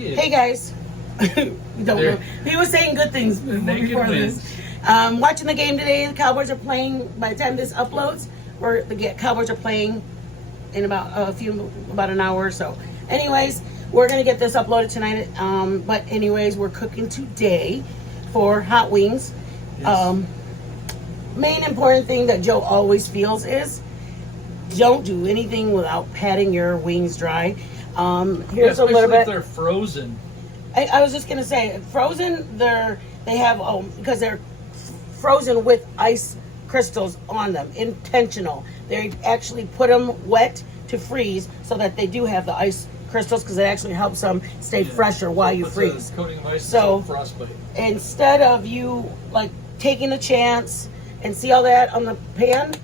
naked. Hey guys. Don't know. He was saying good things before this. Watching the game today. The Cowboys are playing. By the time this uploads, the Cowboys are playing in about an hour or so. Anyways, we're gonna get this uploaded tonight. But anyways, we're cooking today for hot wings. Yes. Main important thing that Joe always feels is don't do anything without patting your wings dry. Here's a little bit. If they're frozen. I was just gonna say, frozen. They have because they're frozen with ice crystals on them, intentional. They actually put them wet to freeze so that they do have the ice crystals because it actually helps them stay fresher while you freeze. Coating of ice so frostbite. Instead of you like taking a chance and see all that on the pan,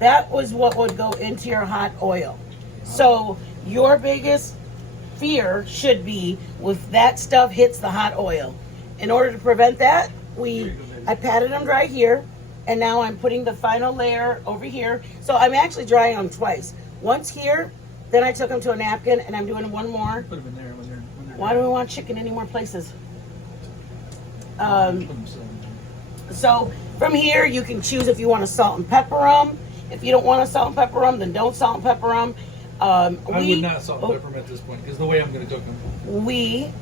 that was what would go into your hot oil. So your biggest fear should be with that stuff hits the hot oil. In order to prevent that, I patted them dry here, and now I'm putting the final layer over here. So I'm actually drying them twice. Once here, then I took them to a napkin, and I'm doing one more. Put them in there when they're Why do we want chicken any more places? So from here, you can choose if you want to salt and pepper them. If you don't want to salt and pepper them, then don't salt and pepper them. I would not salt and pepper them at this point because the way I'm going to cook them. We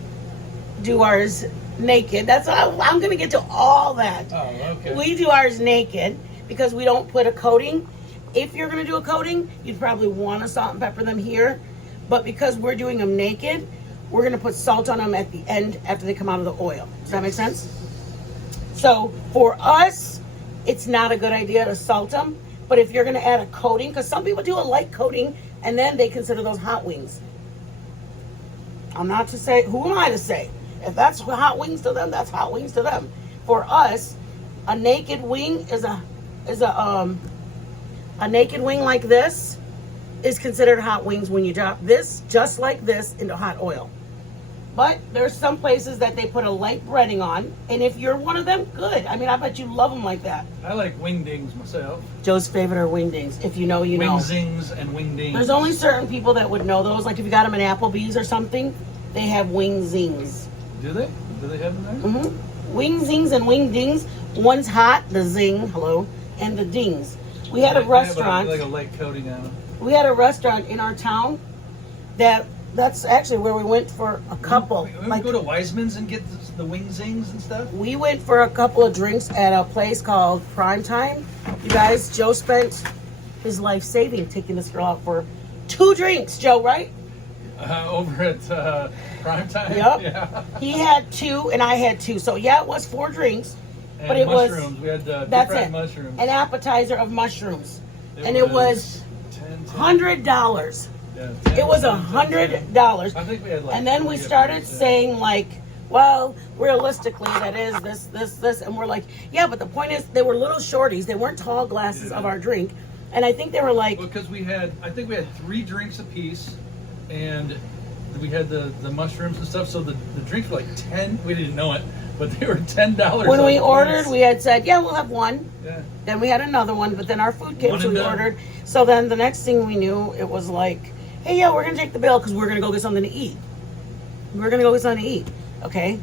do ours naked. That's what I'm going to get to all that. Oh, okay. We do ours naked because we don't put a coating. If you're going to do a coating, you'd probably want to salt and pepper them here. But because we're doing them naked, we're going to put salt on them at the end after they come out of the oil. Does that make sense? So for us, it's not a good idea to salt them. But if you're going to add a coating, because some people do a light coating, and then they consider those hot wings. I'm not to say, who am I to say? If that's hot wings to them, that's hot wings to them. For us, a naked wing is a naked wing like this is considered hot wings when you drop this just like this into hot oil. But there's some places that they put a light breading on, and if you're one of them, good. I mean, I bet you love them like that. I like wingdings myself. Joe's favorite are wingdings. If you know, you know. Wingzings and wingdings. There's only certain people that would know those. Like if you got them at Applebee's or something, they have wingzings. Do they? Do they have them there? Mm-hmm. Wingzings and wingdings. One's hot, the zing, hello, and the dings. We had a restaurant. Like a light coating on them. We had a restaurant in our town that's actually where we went for a couple. We go to Wiseman's and get the wingzings and stuff? We went for a couple of drinks at a place called Prime Time. You guys, Joe spent his life saving taking this girl out for 2 drinks, Joe, right? Over at Prime Time? Yep. Yeah. He had 2 and I had 2. So yeah, it was 4 drinks. And but it mushrooms. was, we had that's fried it. mushrooms. An appetizer of mushrooms. It was $100. Yeah, it was $100. I think we had like. And then we started saying like, well, realistically, that is this, and we're like, yeah, but the point is, they were little shorties. They weren't tall glasses of our drink, and I think they were like. Because I think we had 3 drinks apiece, and we had the mushrooms and stuff. So the drinks were like 10. We didn't know it, but they were $10. When we ordered, we had said, yeah, we'll have one. Yeah. Then we had another one, but then our food came, so we ordered. So then the next thing we knew, it was like, hey, yeah, we're going to take the bill because we're going to go get something to eat. We're going to go get something to eat. Okay?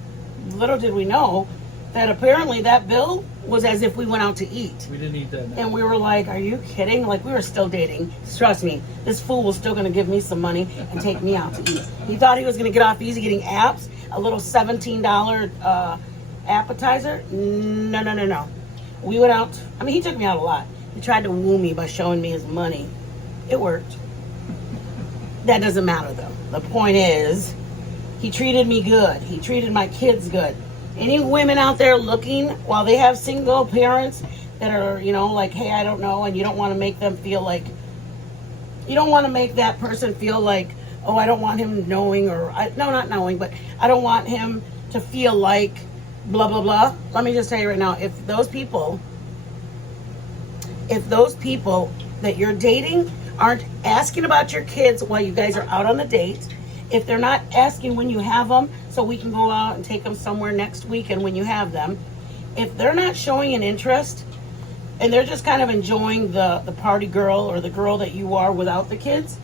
Little did we know that apparently that bill was as if we went out to eat. We didn't eat that night. And we were like, are you kidding? Like, we were still dating. Trust me, this fool was still going to give me some money and take me out to eat. He thought he was going to get off easy getting apps, a little $17 appetizer. No. We went out. I mean, he took me out a lot. He tried to woo me by showing me his money. It worked. That doesn't matter, though. The point is, he treated me good. He treated my kids good. Any women out there looking, while they have single parents that are, like, hey, I don't know, and you don't want to make them feel like, you don't want to make that person feel like, oh, I don't want him knowing, no, not knowing, but I don't want him to feel like blah, blah, blah. Let me just tell you right now, if those people that you're dating aren't asking about your kids while you guys are out on the date, if they're not asking when you have them so we can go out and take them somewhere next week and when you have them, if they're not showing an interest and they're just kind of enjoying the party girl or the girl that you are without the kids,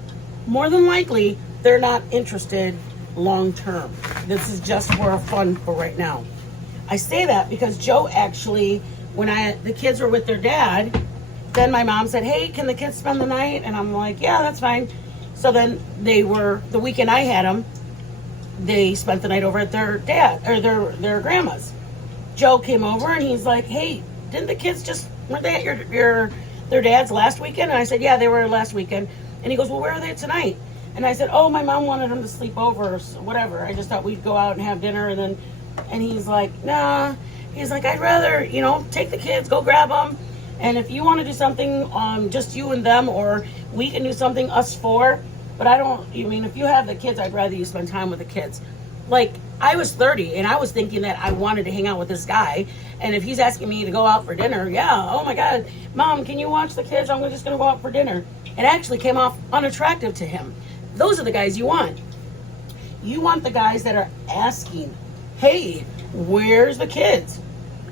more than likely they're not interested long term. This is just for fun for right now. I say that because Joe actually, when the kids were with their dad, then my mom said, hey, can the kids spend the night? And I'm like, yeah, that's fine. So then the weekend I had them, they spent the night over at their dad, or their grandma's. Joe came over and he's like, hey, didn't the kids weren't they at their dad's last weekend? And I said, yeah, they were last weekend. And he goes, well, where are they tonight? And I said, oh, my mom wanted them to sleep over, so whatever. I just thought we'd go out and have dinner. And he's like, nah. He's like, I'd rather, take the kids, go grab them. And if you want to do something, just you and them, or we can do something, us four. But if you have the kids, I'd rather you spend time with the kids. Like, I was 30, and I was thinking that I wanted to hang out with this guy. And if he's asking me to go out for dinner, yeah, oh my God, Mom, can you watch the kids? I'm just going to go out for dinner. It actually came off unattractive to him. Those are the guys you want. You want the guys that are asking, hey, where's the kids?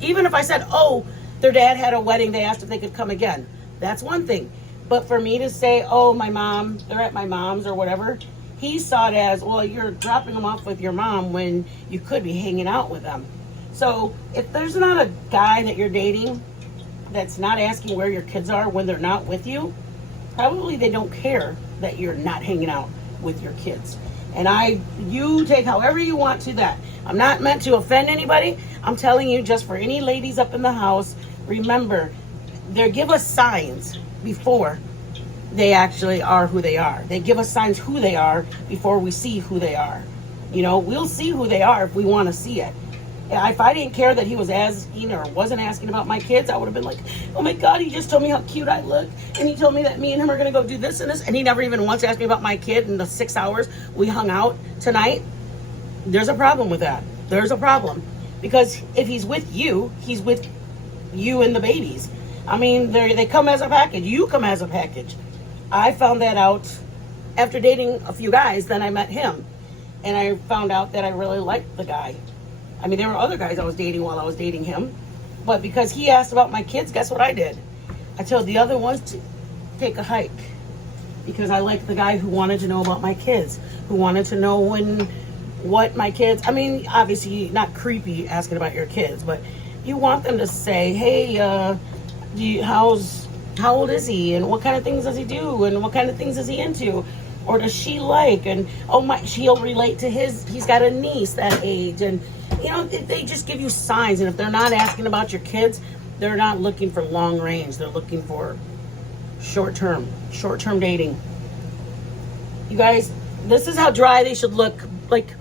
Even if I said, oh, their dad had a wedding, they asked if they could come again. That's one thing. But for me to say, oh, my mom, they're at my mom's or whatever, he saw it as, well, you're dropping them off with your mom when you could be hanging out with them. So if there's not a guy that you're dating that's not asking where your kids are when they're not with you, probably they don't care that you're not hanging out with your kids. And you take however you want to that. I'm not meant to offend anybody. I'm telling you, just for any ladies up in the house, remember, they give us signs before they actually are who they are. They give us signs who they are before we see who they are. We'll see who they are if we want to see it. If I didn't care that he was asking or wasn't asking about my kids, I would have been like, oh my God, he just told me how cute I look. And he told me that me and him are going to go do this and this. And he never even once asked me about my kid in the 6 hours we hung out tonight. There's a problem with that. There's a problem. Because if he's with you, he's with you and the babies. I mean, they come as a package. You come as a package. I found that out after dating a few guys. Then I met him. And I found out that I really liked the guy. I mean, there were other guys I was dating while I was dating him. But because he asked about my kids, guess what I did? I told the other ones to take a hike. Because I liked the guy who wanted to know about my kids. Who wanted to know what my kids... I mean, obviously, not creepy asking about your kids. But you want them to say, hey, how old is he? And what kind of things does he do? And what kind of things is he into? Or does she like? And, she'll relate to he's got a niece that age. And... they just give you signs. And if they're not asking about your kids, they're not looking for long range. They're looking for short-term dating. You guys, this is how dry they should look, like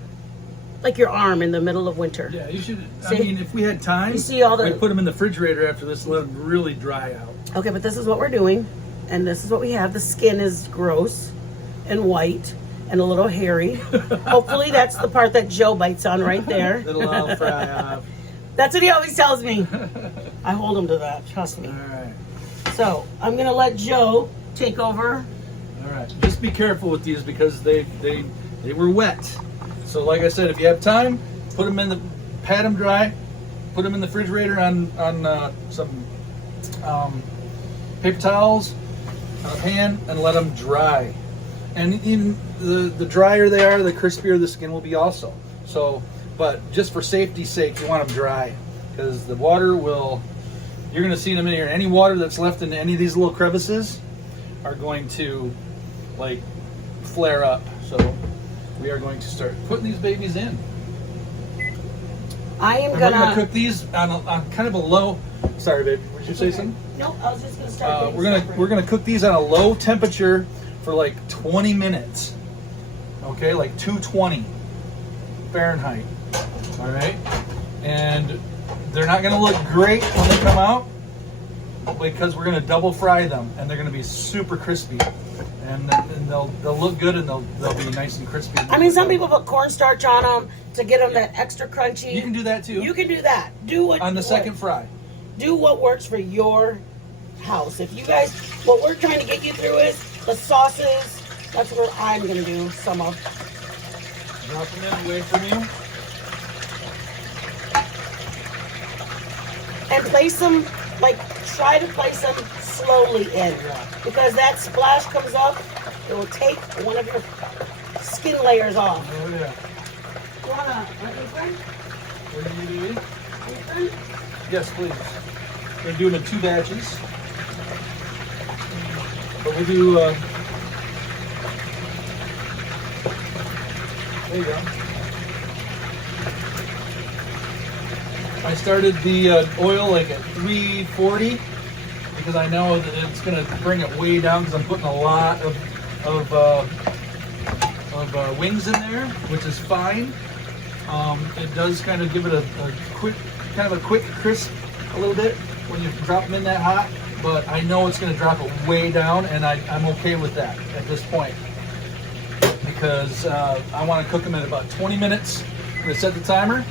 your arm in the middle of winter. Yeah, you should. See? I mean, if we had time, you see all we'd put them in the refrigerator after this, let them really dry out. Okay, but this is what we're doing. And this is what we have. The skin is gross and white. And a little hairy. Hopefully that's the part that Joe bites on right there. Little I'll fry off. That's what he always tells me. I hold him to that, trust me. All right. So I'm gonna let Joe take over. All right. Just be careful with these because they were wet. So like I said, if you have time, put them pat them dry, put them in the refrigerator on some paper towels, on a pan, and let them dry. And even the drier they are, the crispier the skin will be also. So, but just for safety's sake, you want them dry because the water you're going to see them in here. Any water that's left in any of these little crevices are going to flare up. So we are going to start putting these babies in. We're going to cook these on kind of a low. Sorry, babe. Would you say something? Nope. I was just going to start. We're gonna cook these on a low temperature for 20 minutes. Okay, 220 Fahrenheit. All right, and they're not going to look great when they come out because we're going to double fry them, and they're going to be super crispy, and they'll look good and they'll be nice and crispy. I mean, some people put cornstarch on them to get them that extra crunchy. You can do that too. You can do that. Do what on the second fry. Do what works for your house. If you guys, what we're trying to get you through is the sauces. That's what I'm going to do some of. Drop them in away from you. And place them, try to place them slowly in. Because that splash comes up, it will take one of your skin layers off. Oh, yeah. You want a apron? What do you do? Apron? Yes, please. We're doing it in 2 batches. But we do, there you go. I started the oil like at 340 because I know that it's going to bring it way down because I'm putting a lot of wings in there, which is fine. It does kind of give it a quick crisp a little bit when you drop them in that hot, but I know it's going to drop it way down, and I'm okay with that at this point because I want to cook them at about 20 minutes. I'm going to set the timer,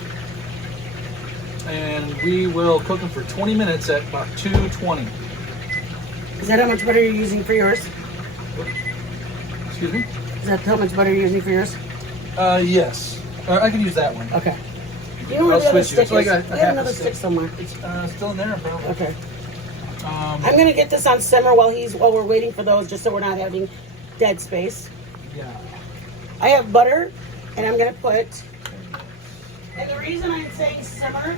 and we will cook them for 20 minutes at about 220. Is that how much butter you're using for yours? Excuse me? Is that how much butter you're using for yours? Yes. I can use that one. Okay. You know where the other stick is? So I got We have another stick somewhere. It's still in there, probably. Okay. I'm gonna get this on simmer while we're waiting for those, just so we're not having dead space. Yeah. I have butter, and I'm gonna put. And the reason I'm saying simmer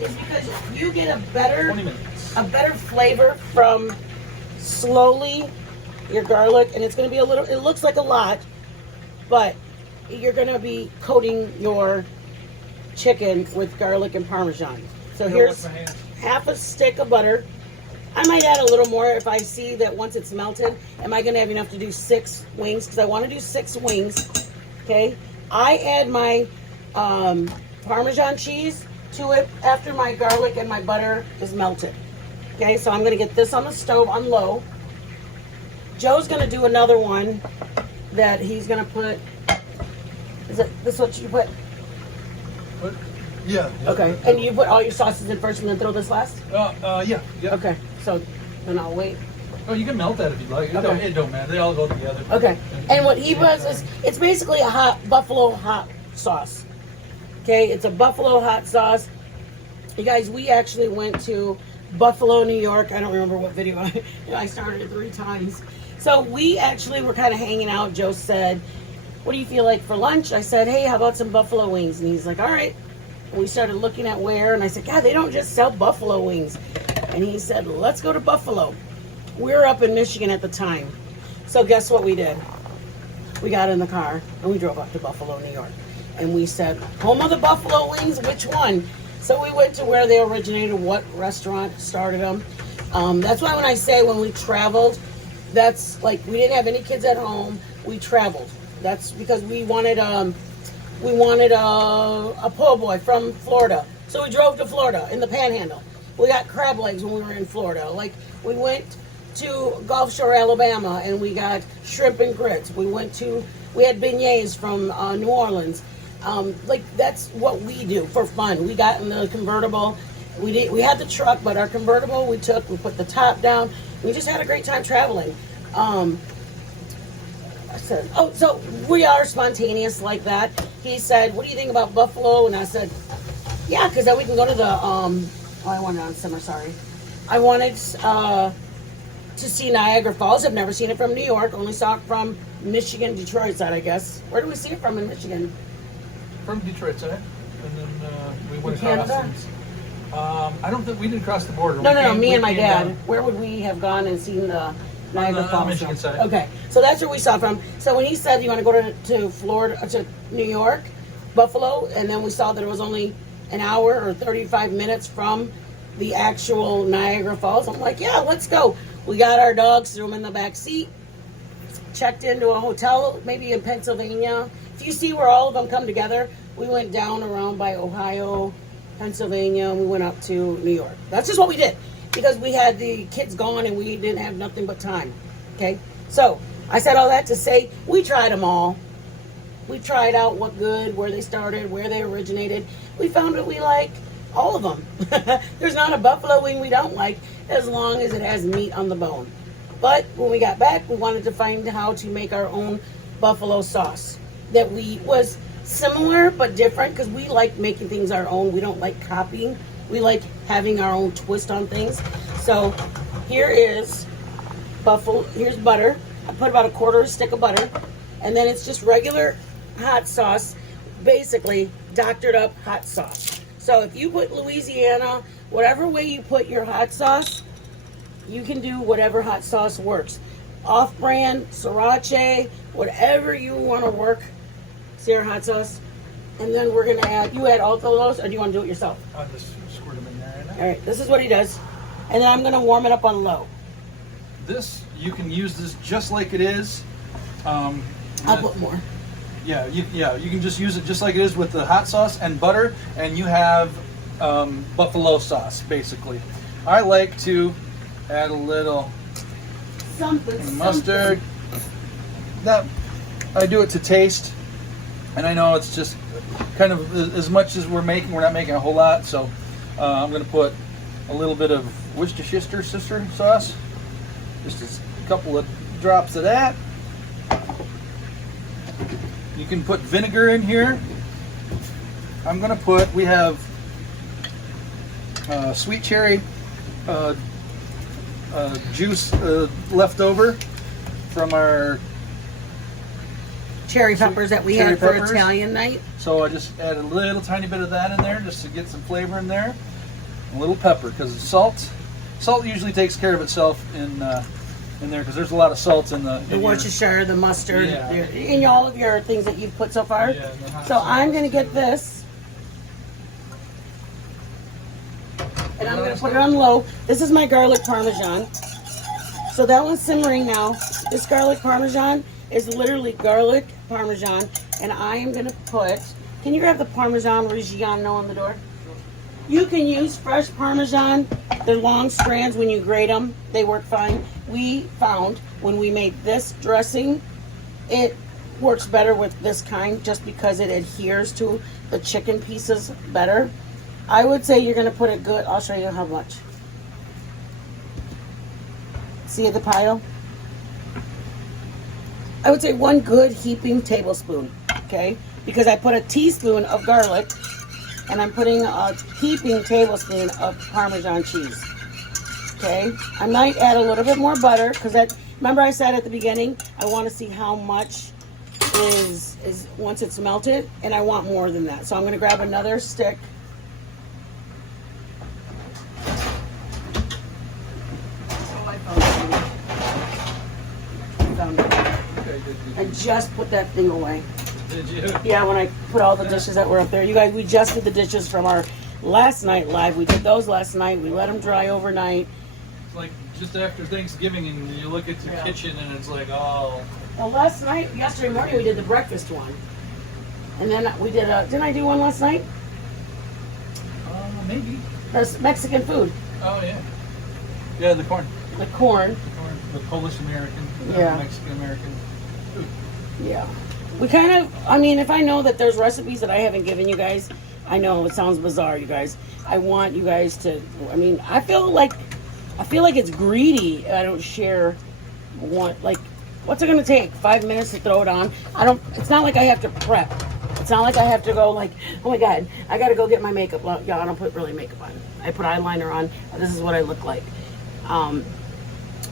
is because you get a 20 minutes. better flavor from slowly your garlic, and it's gonna be a little. It looks like a lot, but you're gonna be coating your chicken with garlic and Parmesan. So here's half a stick of butter. I might add a little more if I see that once it's melted. Am I gonna have enough to do 6 wings? Because I want to do 6 wings. Okay. I add my Parmesan cheese to it after my garlic and my butter is melted. Okay, so I'm gonna get this on the stove on low. Joe's gonna do another one that he's gonna put. Is it this what you put? What? Yeah. Okay, and you put all your sauces in first and then throw this last? Yeah. Okay, so then I'll wait. Oh, you can melt that if you'd like. It don't matter. They all go together. Okay, and what he was is, it's basically a buffalo hot sauce. Okay, it's a buffalo hot sauce. You guys, we actually went to Buffalo, New York. I don't remember what video. I started it 3 times. So we actually were kind of hanging out. Joe said, what do you feel like for lunch? I said, hey, how about some buffalo wings? And he's like, all right. And we started looking at where, and I said, God, they don't just sell buffalo wings. And he said, let's go to Buffalo. We were up in Michigan at the time. So guess what we did? We got in the car, and we drove up to Buffalo, New York. And we said, home of the buffalo wings, which one? So we went to where they originated, what restaurant started them. That's why when I say when we traveled, that's like we didn't have any kids at home. We traveled. That's because we wanted a po' boy from Florida. So we drove to Florida in the Panhandle. We got crab legs when we were in Florida. Like we went to Gulf Shore, Alabama, and we got shrimp and grits. We had beignets from New Orleans. Like that's what we do for fun. We got in the convertible. We had the truck, but our convertible we put the top down. We just had a great time traveling. I said, oh, so we are spontaneous like that. He said, what do you think about Buffalo? And I said, yeah, because then we can go to the, I wanted on simmer, sorry. I wanted to see Niagara Falls. I've never seen it from New York, only saw it from Michigan, Detroit side, I guess. Where do we see it from in Michigan? From Detroit side. And then we went Canada? across. I don't think we didn't cross the border. No, me and my dad. Where would we have gone and seen the Niagara Falls? Michigan side. Okay, so that's where we saw from. So when he said you want to go to Florida, to New York, Buffalo, and then we saw that it was only an hour or 35 minutes from the actual Niagara Falls. I'm like, yeah, let's go. We got our dogs, threw them in the back seat, checked into a hotel, maybe in Pennsylvania. If you see where all of them come together, we went down around by Ohio, Pennsylvania, and we went up to New York. That's just what we did because we had the kids gone and we didn't have nothing but time. Okay, so I said all that to say we tried them all. We tried out what good, where they started, where they originated. We found that we like all of them. There's not a buffalo wing we don't like as long as it has meat on the bone. But when we got back, we wanted to find how to make our own buffalo sauce that was similar but different because we like making things our own. We don't like copying. We like having our own twist on things. So here is here's butter. I put about a quarter stick of butter, and then it's just regular hot sauce. basically doctored up hot sauce. So if you put Louisiana, whatever way you put your hot sauce, you can do whatever hot sauce works. Off-brand, sriracha, whatever you want to work. See our hot sauce? And then we're going to add, you add all of those, or do you want to do it yourself? I'll just squirt them in there right now. All right, this is what he does. And then I'm going to warm it up on low. This, you can use this just like it is. I'll put more. Yeah, you can just use it just like it is with the hot sauce and butter, and you have buffalo sauce, basically. I like to add a little mustard. That I do it to taste, and I know it's just kind of as much as we're not making a whole lot, so I'm going to put a little bit of Worcestershire sauce, just a couple of drops of that. You can put vinegar in here. I'm going to put, we have sweet cherry juice left over from our cherry peppers that we cherry had for peppers. Italian night. So I just add a little tiny bit of that in there just to get some flavor in there. A little pepper, because salt usually takes care of itself in there, because there's a lot of salt in the Worcestershire, the mustard, Yeah. in all of your things that you've put so far. Yeah, the hot So sauce. I'm going to get this, and I'm going to put it on low. This is my garlic parmesan. So that one's simmering now. This garlic parmesan is literally garlic parmesan, and I am going to put, can you grab the Parmesan Reggiano on the door? You can use fresh Parmesan. The long strands, when you grate them, they work fine. We found when we made this dressing, it works better with this kind just because it adheres to the chicken pieces better. I would say you're going to put a good, I'll show you how much. See the pile? I would say one good heaping tablespoon, okay? Because I put a teaspoon of garlic, and I'm putting a heaping tablespoon of Parmesan cheese. Okay, I might add a little bit more butter because remember I said at the beginning, I want to see how much is once it's melted, and I want more than that. So I'm going to grab another stick. I just put that thing away. Did you? Yeah, when I put all the dishes that were up there. You guys, we just did the dishes from our last night live. We did those last night. We let them dry overnight. It's like just after Thanksgiving, and you look at the kitchen, and it's like, oh. Well, last night, yesterday morning, we did the breakfast one. And then we did didn't I do one last night? Maybe. That's Mexican food. Oh, yeah. Yeah, the corn. The corn. The Polish American, Yeah. Mexican American food. Yeah. We kind of, I mean, if I know that there's recipes that I haven't given you guys, I know it sounds bizarre, you guys. I want you guys to, I mean, I feel like it's greedy if I don't share one, like, what's it going to take? 5 minutes to throw it on? It's not like I have to prep. It's not like I have to go like, oh my God, I got to go get my makeup. Well, yeah, I don't put really makeup on. I put eyeliner on. This is what I look like.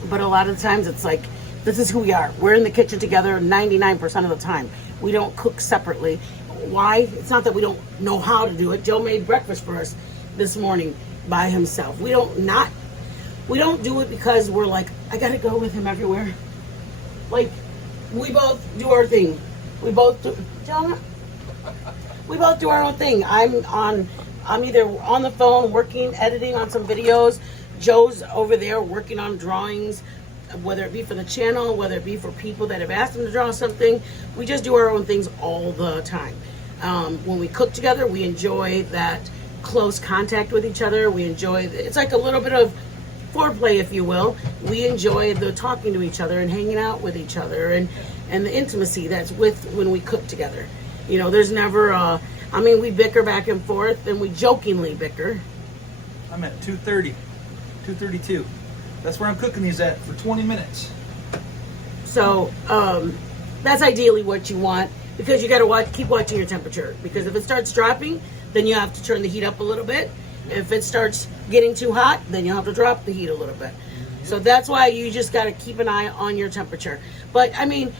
But a lot of times it's like, this is who we are. We're in the kitchen together 99% of the time. We don't cook separately. Why? It's not that we don't know how to do it. Joe made breakfast for us this morning by himself. We don't do it because we're like, I gotta go with him everywhere. Like, we both do our thing. We both do our own thing. I'm either on the phone working, editing on some videos. Joe's over there working on drawings, whether it be for the channel, whether it be for people that have asked him to draw something. We just do our own things all the time. When we cook together, we enjoy that close contact with each other. We enjoy, it's like a little bit of foreplay, if you will. We enjoy the talking to each other and hanging out with each other and the intimacy that's with when we cook together. You know, there's never, we bicker back and forth, and we jokingly bicker. I'm at 2:30, 2:32. That's where I'm cooking these at for 20 minutes. So that's ideally what you want, because you got to keep watching your temperature, because if it starts dropping, then you have to turn the heat up a little bit. If it starts getting too hot, then you have to drop the heat a little bit. So that's why you just got to keep an eye on your temperature. But I mean,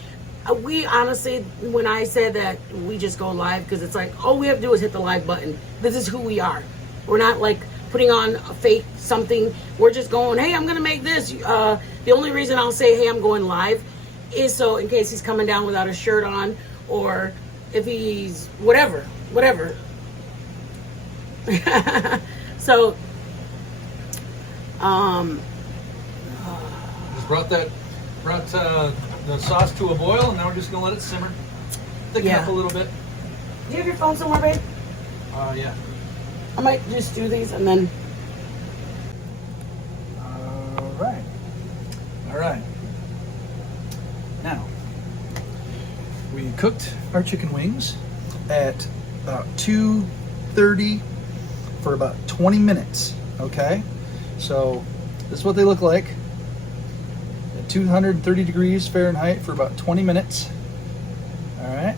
We honestly, when I said that we just go live, because it's like, all we have to do is hit the live button. This is who we are. We're not like putting on a fake something. We're just going, hey, I'm going to make this. The only reason I'll say, hey, I'm going live is so in case he's coming down without a shirt on, or if he's whatever. So, just brought the sauce to a boil, and now we're just gonna let it simmer, thicken up a little bit. Do you have your phone somewhere, babe? Yeah. I might just do these and then. All right. Now, we cooked our chicken wings at about 230 for about 20 minutes. Okay, so this is what they look like at 230 degrees Fahrenheit for about 20 minutes. All right,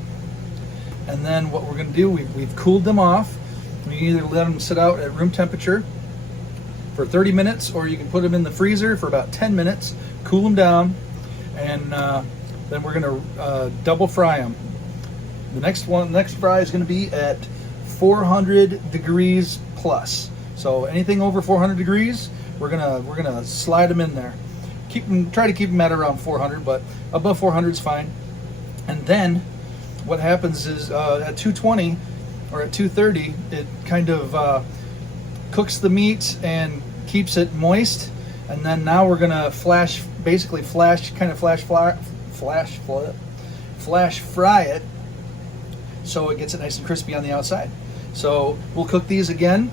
and then what we're going to do, we've cooled them off. We can either let them sit out at room temperature for 30 minutes, or you can put them in the freezer for about 10 minutes, cool them down, and then we're going to double fry them. The next fry is going to be at 400 degrees plus. So anything over 400 degrees, we're gonna slide them in there. Try to keep them at around 400, but above 400 is fine. And then what happens is at 220 or at 230, it kind of cooks the meat and keeps it moist. And then now we're gonna flash fry it so it gets it nice and crispy on the outside. So we'll cook these again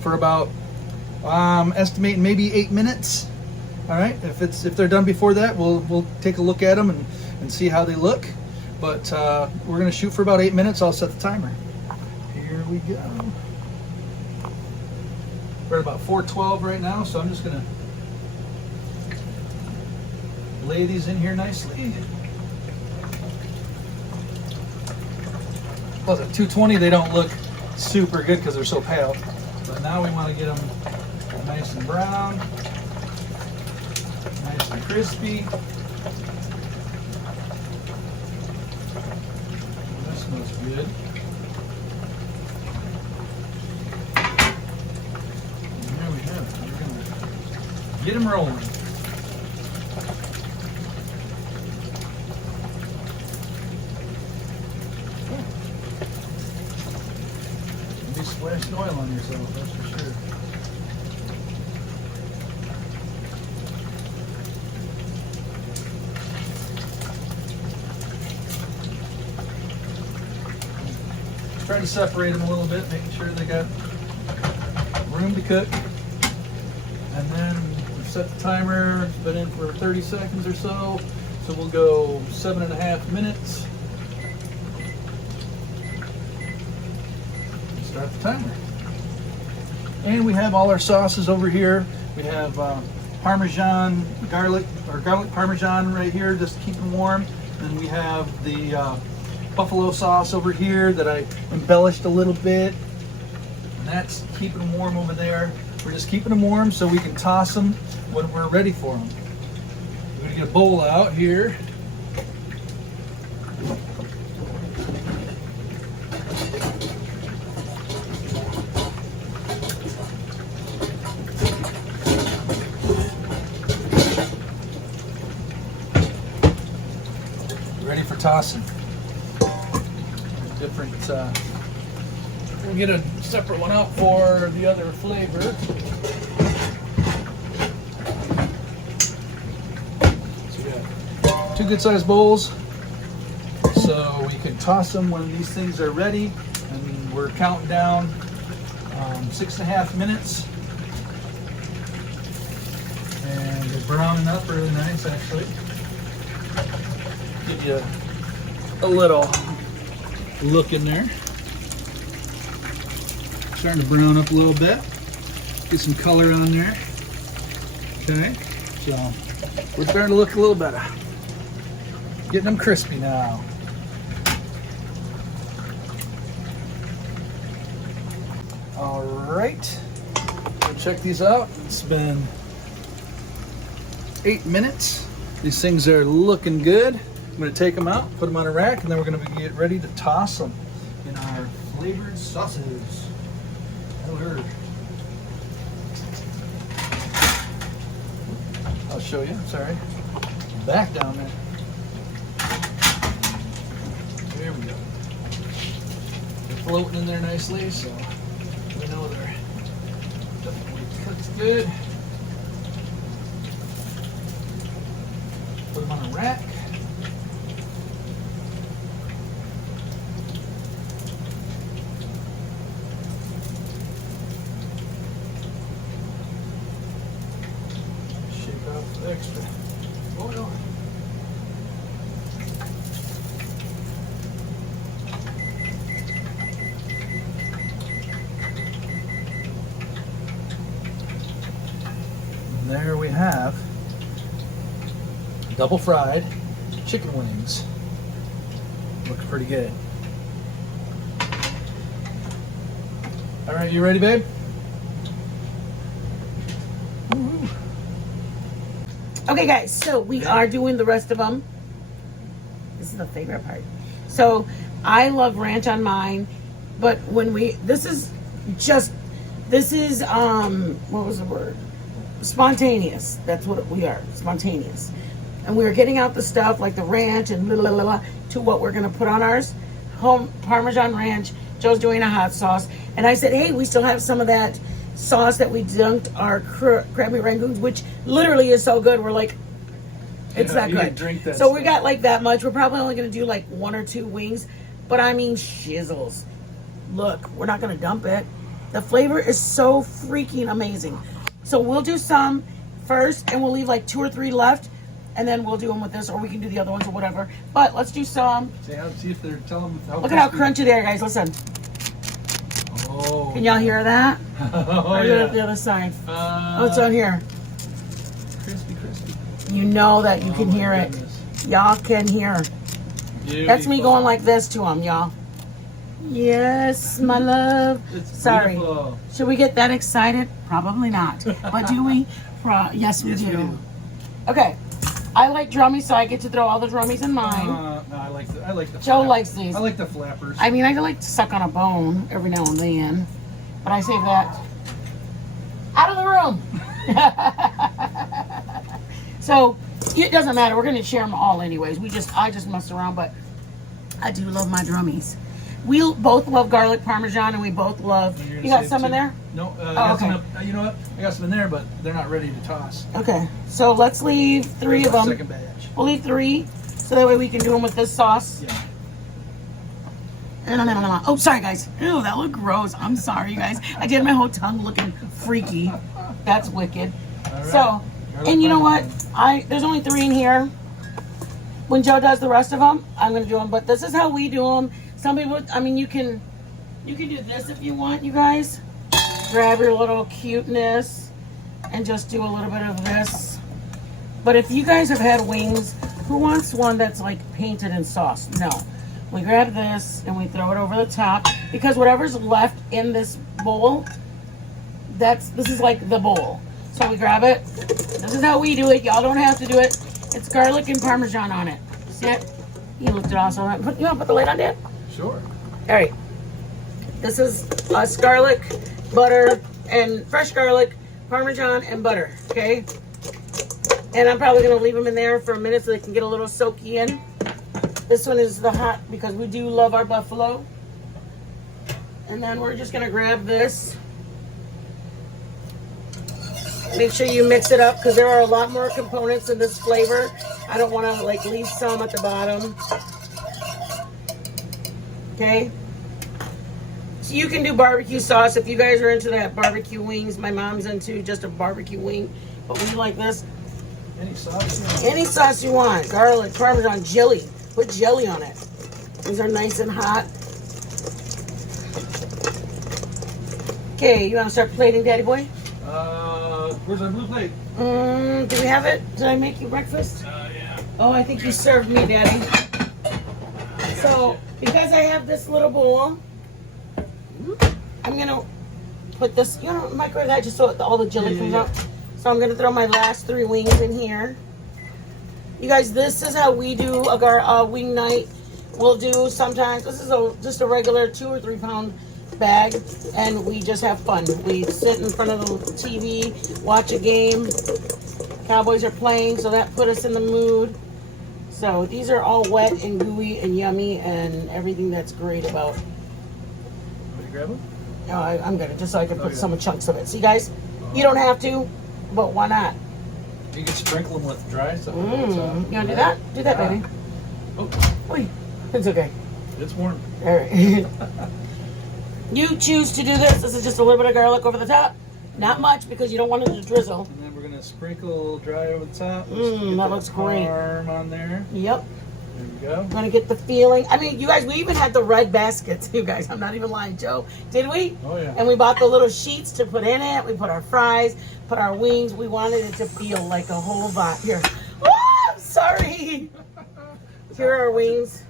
for about estimating maybe 8 minutes. All right, if they're done before that, we'll take a look at them and see how they look. But we're gonna shoot for about 8 minutes. I'll set the timer. Here we go. We're at about 412 right now, so I'm just gonna lay these in here nicely. Plus at 220 they don't look super good because they're so pale. But now we want to get them nice and brown, nice and crispy. That smells good. And there we have it. We're going to get them rolling. Splash oil on yourself, that's for sure. Try to separate them a little bit, making sure they got room to cook. And then we've set the timer, it's been in for 30 seconds or so. So we'll go 7.5 minutes. Start the timer. And we have all our sauces over here. We have Parmesan garlic Parmesan right here, just to keep them warm. Then we have the buffalo sauce over here that I embellished a little bit. And that's keeping them warm over there. We're just keeping them warm so we can toss them when we're ready for them. We're gonna get a bowl out here. Ready for tossing. Different, we'll get a separate one out for the other flavor. So we got 2 good sized bowls, so we can toss them when these things are ready. And we're counting down 6.5 minutes. And they're browning up really nice, actually. Give you a little look in there. Starting to brown up a little bit. Get some color on there. Okay, so we're starting to look a little better. Getting them crispy now. All right, so check these out. It's been 8 minutes. These things are looking good. I'm going to take them out, put them on a rack, and then we're going to get ready to toss them in our flavored sauces. I'll show you. Sorry. Back down there. There we go. They're floating in there nicely, so we know they're definitely cooked good. Put them on a rack. Shake off the extra oil. And there we have double fried chicken wings. Looks pretty good. All right, you ready, babe? Woo-hoo. Okay, guys, so we are doing the rest of them. This is the favorite part. So I love ranch on mine, but when this is what was the word? Spontaneous. That's what we are, spontaneous. And we were getting out the stuff like the ranch and blah, blah, blah, blah, to what we're gonna put on ours. Home Parmesan ranch. Joe's doing a hot sauce, and I said, hey, we still have some of that sauce that we dunked our crabby rangoons, which literally is so good. We're like, it's Yeah, not you good. can drink that So we stuff. got like that much. We're probably only gonna do like 1 or 2 wings, but I mean shizzles. Look, we're not gonna dump it. The flavor is so freaking amazing. So we'll do some first, and we'll leave like 2 or 3 left, and then we'll do them with this, or we can do the other ones or whatever. But let's do some. See if they're telling them how Look at how crispy. crunchy they are, guys. Listen. Oh. Can y'all hear that? Oh, Or yeah. the other side. Oh, it's on here. Crispy, crispy. You know that you can Oh, my hear it. goodness. Y'all can hear. That's me Beautiful. going like this to them, y'all. Yes, my love. It's Sorry. beautiful. Should we get that excited? Probably not. But do we? Yes, we Yes, we do. do. Okay. I like drummies, so I get to throw all the drummies in mine. No, I like the. Joe flap- likes these. I like the flappers. I mean, I like to suck on a bone every now and then, but I save that out of the room. So it doesn't matter. We're gonna share them all anyways. I just mess around, but I do love my drummies. We both love garlic parmesan, and we both love. You're You gonna got save some in two? there? No, I Oh, got okay. some. You know what? I got some in there, but they're not ready to toss. Okay, so let's leave 3 of There's them. our Second batch. We'll leave 3, so that way we can do them with this sauce. Yeah. Oh, sorry, guys. Ew, that looked gross. I'm sorry, you guys. I did my whole tongue looking freaky. That's wicked. All right. So, and you know what? There's only 3 in here. When Joe does the rest of them, I'm gonna do them. But this is how we do them. Some people, I mean, you can do this if you want, you guys. Grab your little cuteness and just do a little bit of this. But if you guys have had wings, who wants one that's like painted in sauce? No. We grab this and we throw it over the top, because whatever's left in this bowl, this is like the bowl. So we grab it. This is how we do it. Y'all don't have to do it. It's garlic and parmesan on it. See it? You looked it awesome. You want to put the lid on, Dad? Sure. All right. This is us garlic, butter, and fresh garlic, parmesan, and butter. Okay. And I'm probably gonna leave them in there for a minute so they can get a little soaky in. This one is the hot, because we do love our buffalo. And then we're just gonna grab this. Make sure you mix it up, because there are a lot more components in this flavor. I don't want to like leave some at the bottom. Okay. So you can do barbecue sauce if you guys are into that barbecue wings. My mom's into just a barbecue wing, but we like this. Any sauce? Any sauce you want. Garlic, parmesan, jelly. Put jelly on it. These are nice and hot. Okay, you want to start plating, Daddy boy? Where's our blue plate? Do we have it? Did I make you breakfast? Yeah. Oh, I think you served me, Daddy. So, because I have this little bowl, I'm going to put this, microwave that just so all the jelly comes out. So I'm going to throw my last 3 wings in here. You guys, this is how we do a wing night. We'll do sometimes, this is just a regular 2 or 3 pound bag, and we just have fun. We sit in front of the TV, watch a game. Cowboys are playing, so that put us in the mood. So these are all wet and gooey and yummy and everything that's great about. Want to grab them? I'm gonna, just so I can put some chunks of it. See guys, you don't have to, but why not? You can sprinkle them with dry stuff. You wanna do that? Do that, baby. Oh, Wait, it's okay. it's warm. All right. You choose to do this. This is just a little bit of garlic over the top. Not much because you don't want it to drizzle. And then we're gonna sprinkle dry over the top. That looks great. Parm on there. Yep. There we go. I'm gonna get the feeling. I mean, you guys, we even had the red baskets. You guys, I'm not even lying, Joe. Did we? Oh yeah. And we bought the little sheets to put in it. We put our fries, put our wings. We wanted it to feel like a whole lot. Here. Oh, sorry. Here are our wings.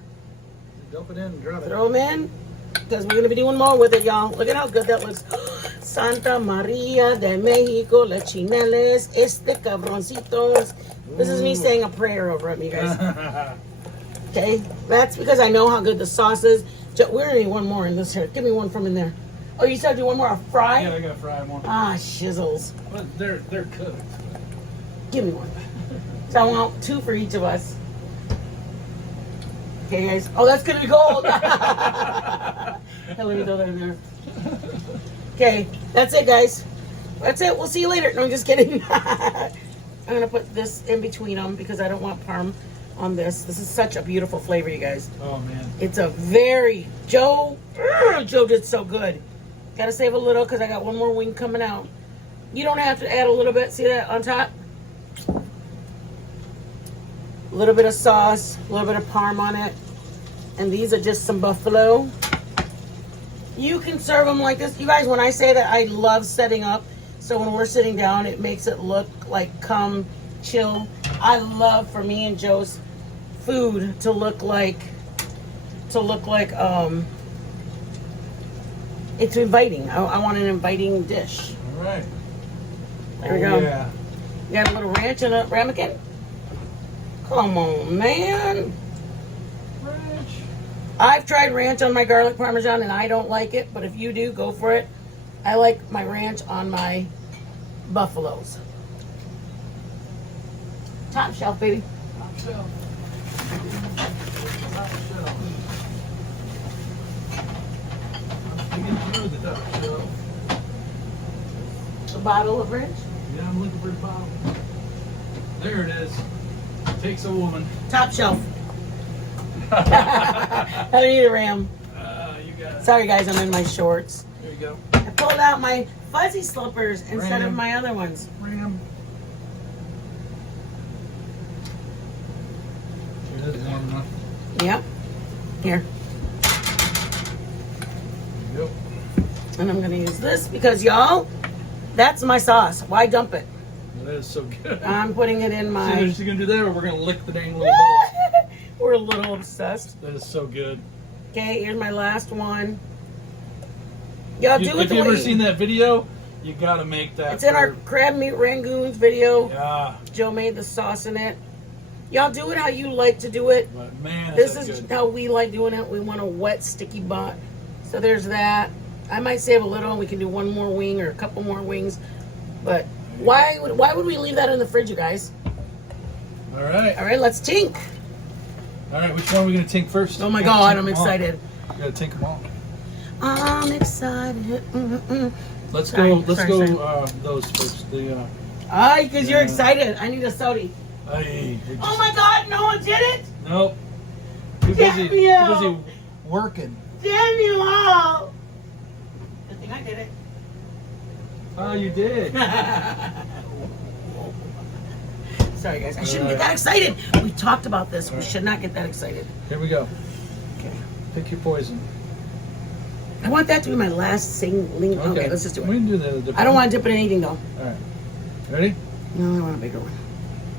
Dump it in and drop it. Throw them in, because we're gonna be doing more with it, y'all. Look at how good that looks. Santa Maria de Mexico, la chineles, cabroncitos. This is me saying a prayer over them, you guys. Okay, that's because I know how good the sauce is. We're gonna need one more in this here. Give me one from in there. Oh, you said do one more, a fry? Yeah, I gotta fry them more. Ah, shizzles. But they're cooked. Give me one. So I want 2 for each of us. Okay, guys. Oh, that's gonna be cold. Let me throw that in there. Okay, that's it, guys. That's it. We'll see you later. No, I'm just kidding. I'm gonna put this in between them because I don't want parm on this. This is such a beautiful flavor, you guys. Oh man. It's a very Joe did so good. Gotta save a little because I got one more wing coming out. You don't have to add a little bit. See that on top? A little bit of sauce, a little bit of parm on it. And these are just some buffalo. You can serve them like this. You guys, when I say that, I love setting up. So when we're sitting down, it makes it look like come chill. I love for me and Joe's food to look like it's inviting. I want an inviting dish. All right. There we go. Yeah. You got a little ranch and a ramekin? Come on, man. Ranch. I've tried ranch on my garlic parmesan and I don't like it, but if you do, go for it. I like my ranch on my buffaloes. Top shelf, baby. Top shelf. Top shelf. I'm digging through the top shelf. A bottle of ranch. Yeah, I'm looking for the bottle. There it is. Takes a woman. Top shelf. I don't need a ram. You got it. Sorry, guys, I'm in my shorts. There you go. I pulled out my fuzzy slippers instead of Ram. my other ones. Ram. Sure, that's warm enough. Yep. Here. There you go. And I'm going to use this because, y'all, that's my sauce. Why dump it? That is so good. I'm putting it in So my... you're just gonna do that, or we're gonna lick the dang little bowl? We're a little obsessed. That is so good. Okay, here's my last one. Y'all do it If the you ever way... seen that video, you gotta make that. It's in our crab meat rangoons video. Yeah, Joe made the sauce in it. Y'all do it how you like to do it. but man, This is is good. how we like doing it. We want a wet, sticky butt. So there's that. I might save a little and we can do one more wing or a couple more wings. But why would we leave that in the fridge, you guys? All right, All right, let's tink. all right. Which one are we gonna tink first? Oh my Tink God, them I'm all. excited. You gotta tink them all. I'm excited. Let's Sorry, go. Let's sorry, go. Those first. The. Aye, because you're Yeah. excited. I need a soda. Hey, they Oh just- my God, no one did it? Nope. Too busy. Too Daniel. busy working. Daniel! Good thing I did it. Oh, you did. Sorry, guys. I shouldn't get that excited. We talked about this. We should not get that excited. Here we go. Okay. Pick your poison. I want that to be my last thing. Okay, let's just do We it. can do the. I don't want to dip in anything, though. All right. Ready? No, I want a bigger one.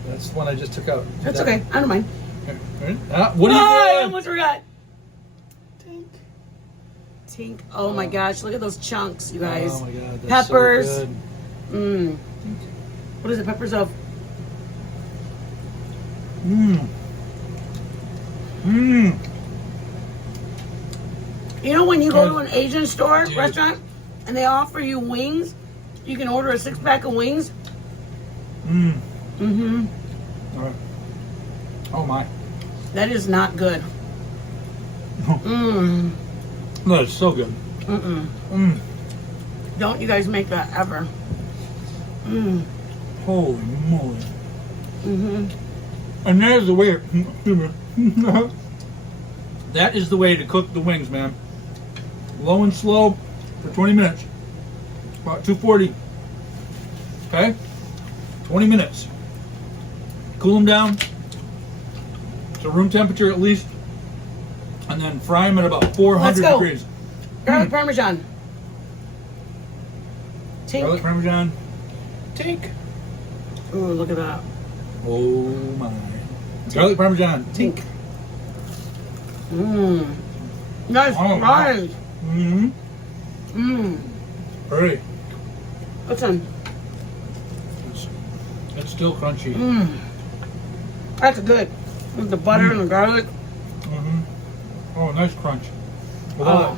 That's the one I just took out. Do That's that okay. one. I don't mind. Here, ready? What are you I doing? almost forgot. Tink. Tink. Oh my gosh. Look at those chunks, you guys. Oh my God. That's Peppers. So good. Mmm. What is it? Peppers of Mmm. Mmm. You know when you go to an Asian store, Dude. restaurant, and they offer you wings, you can order a 6-pack of wings. Mmm. Mm-hmm. Oh my. That is not good. Mmm. No, it's so good. Mm-mm. Mmm. Don't you guys make that ever. Mmm. Holy moly. Mm-hmm. And that is the way. That is the way to cook the wings, man. Low and slow for 20 minutes. About 240. Okay? 20 minutes. Cool them down to room temperature at least. And then fry them at about 400 Let's go. degrees. Garlic Parmesan. Tink. Garlic Parmesan. Tink. Ooh, look at that. Oh my. Garlic Parmesan. Tink. Mmm. Nice Oh, fries. Mm-hmm. Mmm. Pretty. What's on? It's still crunchy. Mmm. That's good. With the butter and the garlic. Mm-hmm. Oh, nice crunch. With all Oh.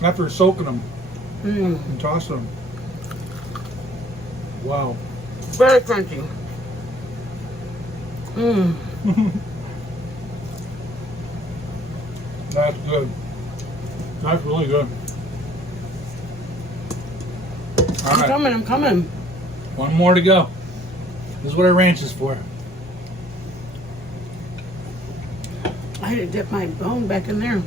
that, after soaking them Mmm. and tossing them. Wow. Very crunchy. Mmm. That's good. That's really good. All I'm right, coming, I'm coming. one more to go. This is what our ranch is for. I had to dip my bone back in there.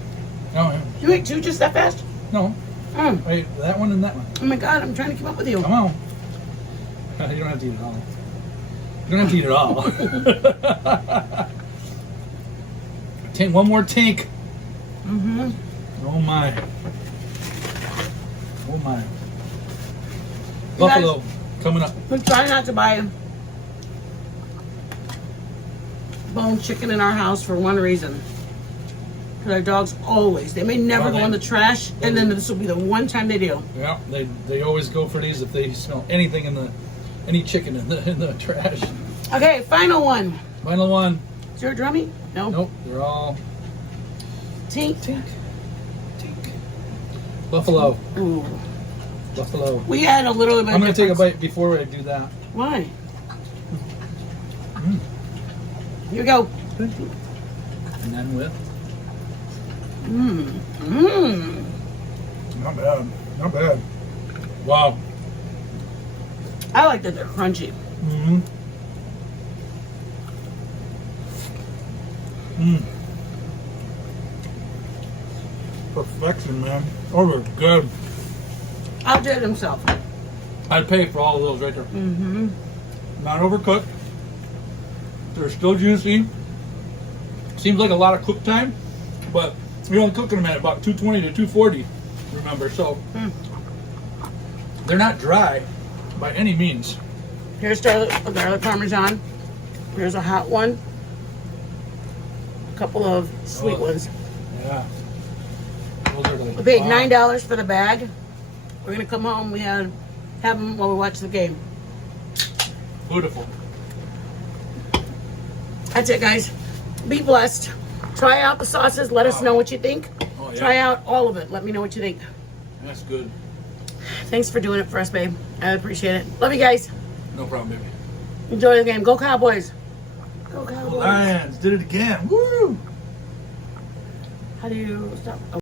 Oh, yeah. You ate two just that fast? No. Mm. Wait, that one and that one. Oh my god, I'm trying to keep up with you. Come on. You don't have to eat it all. You don't have to eat it all. Take one more tank. Mm-hmm. Oh my. Oh my. You Buffalo coming up. We try not to buy bone chicken in our house for one reason. Because our dogs always, they may never go in the trash, and then this will be the one time they do. Yeah, they always go for these if they smell anything any chicken in the trash. Okay, final one. Final one. Is your drummy? No. Nope, they're all Tink. tink. Tink. Buffalo. Ooh. Buffalo. We had a little bit I'm gonna of take a difference. bite before I do that. Why? Mm. Here we go. And then with Mmm. Mmm. not bad. Not bad. Wow. I like that they're crunchy. Mm-hmm. Mm. Perfection, man. Oh, they're good. Outdid himself. I'd pay for all of those right there. Mm-hmm. Not overcooked. They're still juicy. Seems like a lot of cook time, but you're only cooking them at about 220 to 240, remember, so they're not dry by any means. Here's garlic Parmesan. Here's a hot one. A couple of sweet ones. Yeah. Those are like, We paid wow. $9 for the bag. We're gonna come home. We have them while we watch the game. Beautiful. That's it, guys. Be blessed. Try out the sauces. Let us know what you think. Oh, yeah. Try out all of it. Let me know what you think. That's good. Thanks for doing it for us, babe. I appreciate it. Love you guys. No problem, baby. Enjoy the game. Go Cowboys. Go Cowboys. Lions did it again. Woo! How do you stop? Oh.